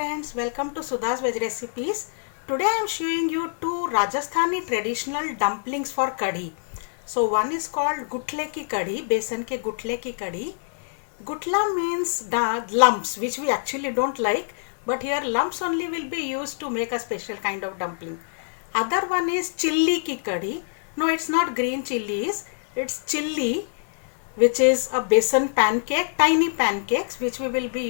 friends, welcome to Sudha's Veg Recipes. Today I am showing you two Rajasthani traditional dumplings for kadhi. So one is called gutle ki kadhi, besan ke gutle ki kadhi. Gutla means the lumps, which we actually don't like, but here lumps only will be used to make a special kind of dumpling. Other one is chilli ki kadhi. No, it's not green chilies, it's chilli, which is a besan pancake, tiny pancakes, which we will be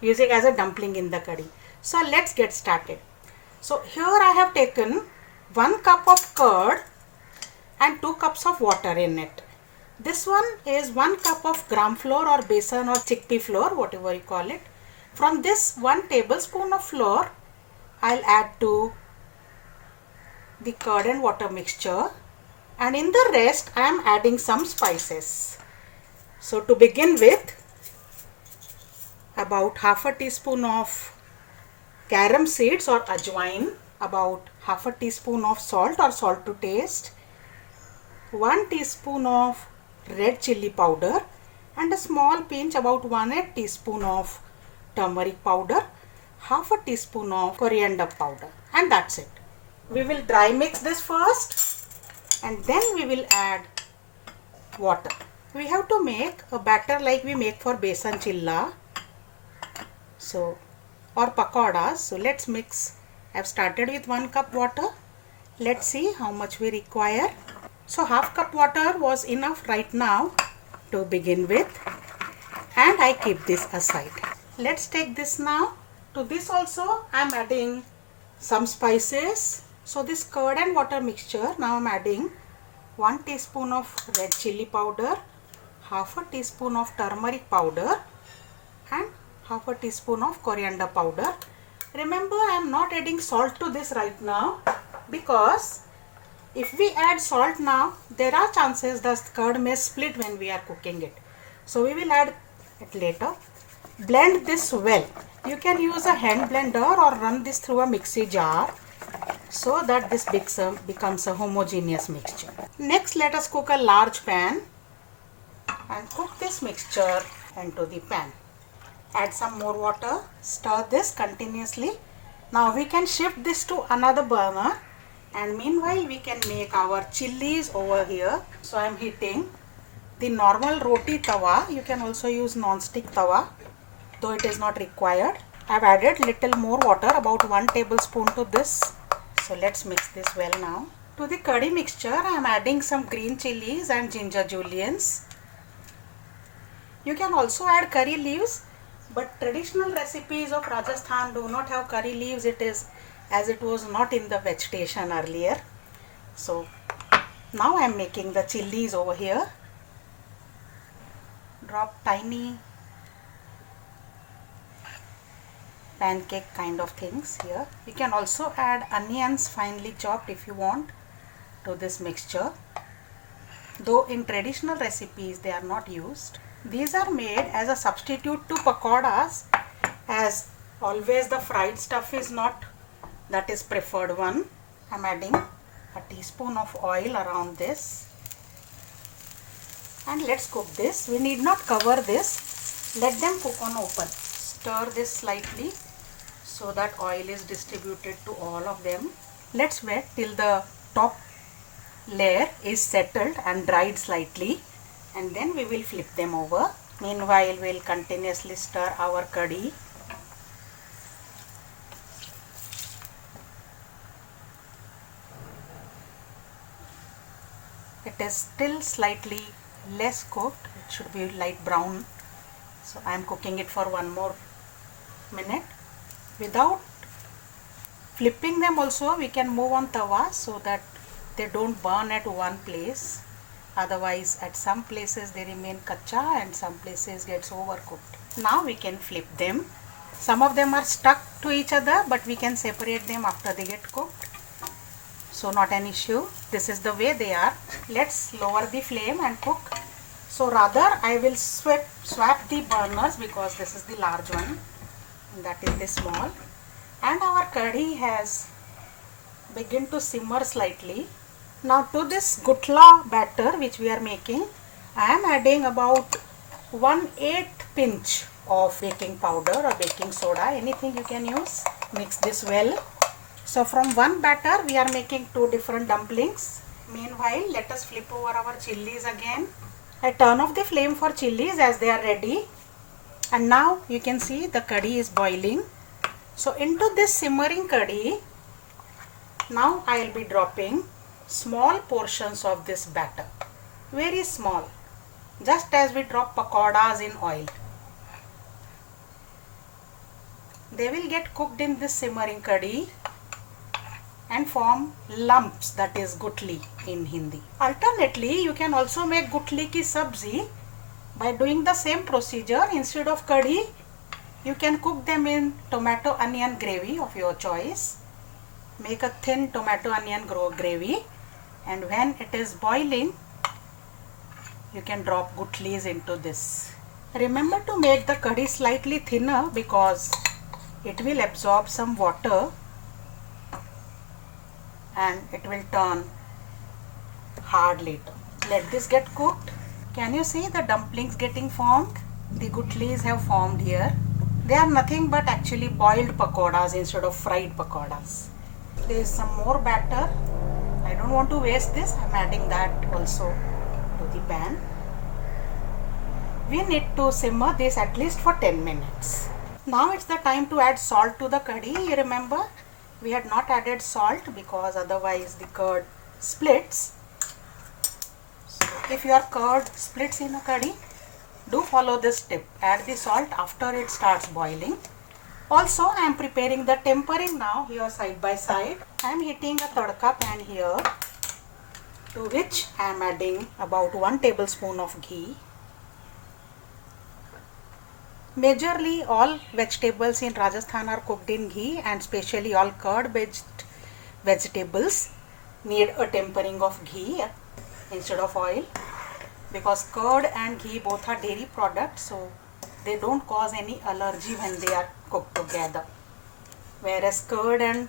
using as a dumpling in the curry. So let's get started. So here I have taken 1 cup of curd and 2 cups of water in it. This one is 1 cup of gram flour or besan or chickpea flour, whatever you call it. From this 1 tablespoon of flour, I'll add to the curd and water mixture, and in the rest I am adding some spices. So to begin with, about half a teaspoon of carom seeds or ajwain, about half a teaspoon of salt or salt to taste, 1 teaspoon of red chilli powder, and a small pinch, about 1/8 teaspoon of turmeric powder, half a teaspoon of coriander powder, and that's it. We will dry mix this first and then we will add water. We have to make a batter like we make for besan chilla, or pakoras. So let's mix. I've started with 1 cup water. Let's see how much we require. So half cup water was enough right now to begin with, and I keep this aside. Let's take this now. To this also I'm adding some spices. So this curd and water mixture, now I'm adding 1 teaspoon of red chilli powder, half a teaspoon of turmeric powder, and half a teaspoon of coriander powder. Remember, I am not adding salt to this right now, because if we add salt now, there are chances the curd may split when we are cooking it. So we will add it later. Blend this well. You can use a hand blender or run this through a mixie jar, so that this becomes a homogeneous mixture. Next, let us cook a large pan and cook this mixture into the pan. Add some more water, stir this continuously. Now we can shift this to another burner, and meanwhile we can make our chilies over here. So I am heating the normal roti tawa. You can also use non-stick tawa, though it is not required. I have added little more water, about 1 tablespoon to this. So let's mix this well now. To the curry mixture, I am adding some green chilies and ginger juliennes. You can also add curry leaves, but traditional recipes of Rajasthan do not have curry leaves. It is as it was not in the vegetation earlier. So now I am making the chilies over here. Drop tiny pancake kind of things here. You can also add onions finely chopped if you want to this mixture, though in traditional recipes they are not used. These are made as a substitute to pakoras, as always the fried stuff is not that is preferred one. I'm adding a teaspoon of oil around this, and let's cook this. We need not cover this. Let them cook on open. Stir this slightly so that oil is distributed to all of them. Let's wait till the top layer is settled and dried slightly, and then we will flip them over. Meanwhile, we will continuously stir our curry. It is still slightly less cooked. It should be light brown. So I am cooking it for 1 more minute. Without flipping them also, we can move on tawa so that they don't burn at one place. Otherwise, at some places they remain kacha and some places gets overcooked. Now we can flip them. Some of them are stuck to each other, but we can separate them after they get cooked. So not an issue. This is the way they are. Let's lower the flame and cook. So rather I will swap the burners, because this is the large one and that is the small. And our curry has begun to simmer slightly. Now to this gutla batter which we are making, I am adding about 1/8 pinch of baking powder or baking soda, anything you can use. Mix this well. So from one batter we are making 2 different dumplings. Meanwhile, let us flip over our chilies again. I turn off the flame for chilies as they are ready. And now you can see the curry is boiling. So into this simmering curry, now I will be dropping small portions of this batter. Very small. Just as we drop pakoras in oil. They will get cooked in this simmering curry and form lumps, that is gutli in Hindi. Alternately, you can also make gutli ki sabzi by doing the same procedure. Instead of curry, you can cook them in tomato onion gravy of your choice. Make a thin tomato onion gravy, and when it is boiling, you can drop gutlis into this. Remember to make the curry slightly thinner because it will absorb some water and it will turn hard later. Let this get cooked. Can you see the dumplings getting formed? The gutlis have formed here. They are nothing but actually boiled pakoras instead of fried pakoras. There is some more batter. I don't want to waste this. I am adding that also to the pan. We need to simmer this at least for 10 minutes. Now it's the time to add salt to the curry. You remember we had not added salt because otherwise the curd splits. So if your curd splits in a curry, do follow this tip. Add the salt after it starts boiling. Also, I am preparing the tempering now here side by side. I am heating a tadka pan here, to which I am adding about 1 tablespoon of ghee. Majorly all vegetables in Rajasthan are cooked in ghee, and especially all curd based vegetables need a tempering of ghee instead of oil, because curd and ghee both are dairy products, so they don't cause any allergy when they are cooked together, whereas curd and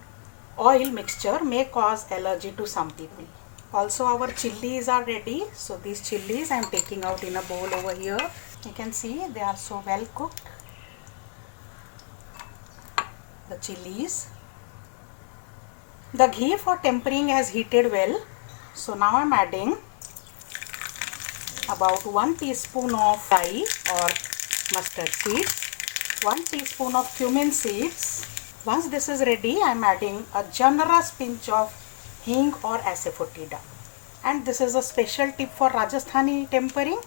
oil mixture may cause allergy to some people. Also our chilies are ready, so these chilies I am taking out in a bowl over here. You can see they are so well cooked, the chilies. The ghee for tempering has heated well, so now I am adding about 1 teaspoon of rayi or mustard seeds, 1 teaspoon of cumin seeds. Once this is ready, I am adding a generous pinch of hing or asafoetida. And this is a special tip for Rajasthani tempering.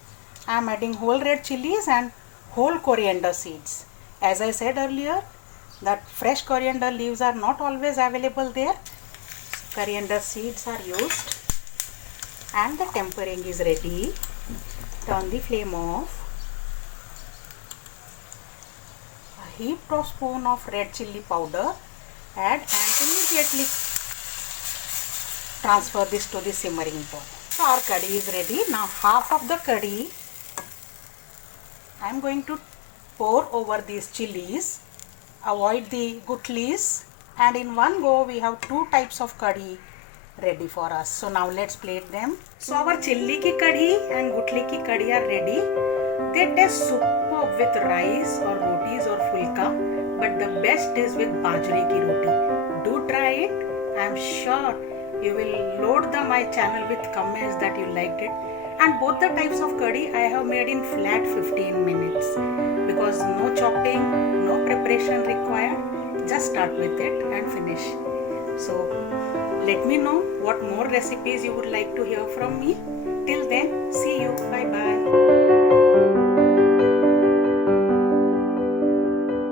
I am adding whole red chilies and whole coriander seeds. As I said earlier, that fresh coriander leaves are not always available there. Coriander seeds are used, and the tempering is ready. Turn the flame off. A heaped of spoon of red chili powder. Add and immediately transfer this to the simmering pot. So our curry is ready. Now half of the curry I am going to pour over these chilies. Avoid the gutlis, and in one go we have 2 types of curry ready for us. So now let's plate them. So our chilli ki curry and gutli ki curry are ready. They taste superb with rice or rotis or fulka, but the best is with bajre ki roti. Do try it. I am sure you will load my channel with comments that you liked it. And both the types of curry I have made in flat 15 minutes because no chopping, no preparation required. Just start with it and finish. So let me know what more recipes you would like to hear from me. Till then, see you. Bye bye.